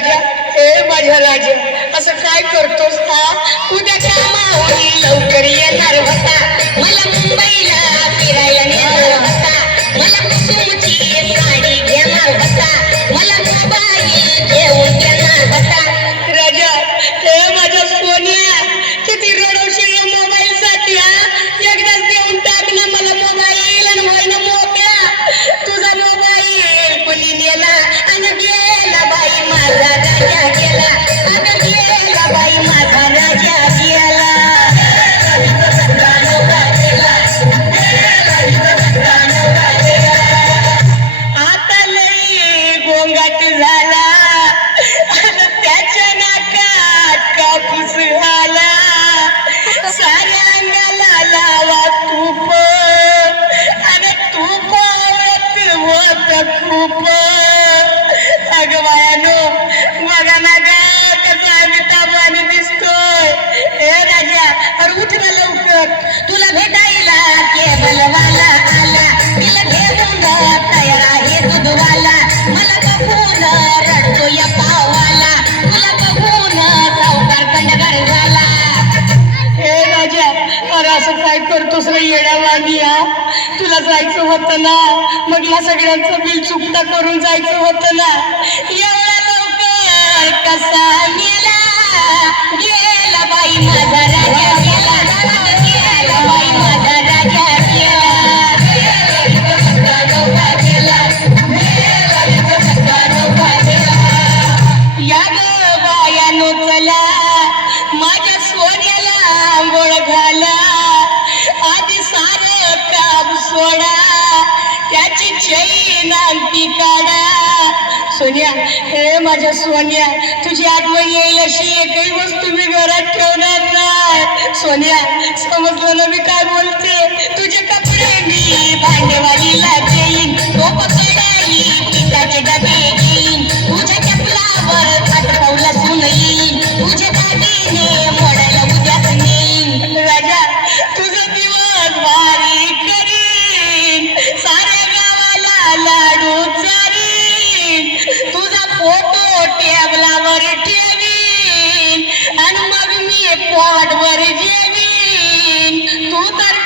राजा हे माझ्या राजा असं काय करतोस का उद्या कामा होईल लवकर येणार होता. मला मुंबईला तर दुसरं येण्यावाणी या तुला जायचं होतं ना? मग या सगळ्यांचं बिल चुकता करून जायचं होतं ना? एवढ्या लवकर कसा नांती काढा? सोन्या हे माझ्या सोनिया तुझी आठवण येईल अशी एकही वस्तू मी घरात ठेवणार नाही. सोनिया समजलं ना मी काय बोलते? तुझे कप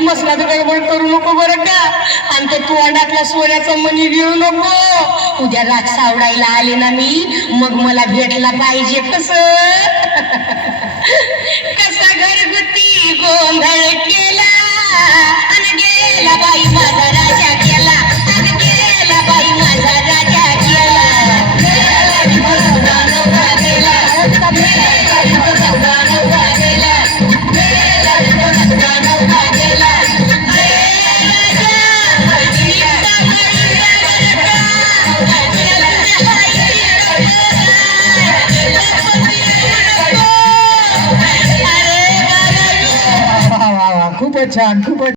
मसला गडबड करू नको बरं का? आमच्या तोंडातला सोन्याचा मनी घेऊ नको. उद्या रात सावडायला आले ना मी मग मला भेटला पाहिजे कस कसा घरगुती गोंधळ केला आणि गेला बाई माझा राजा જ છે ખૂબ જ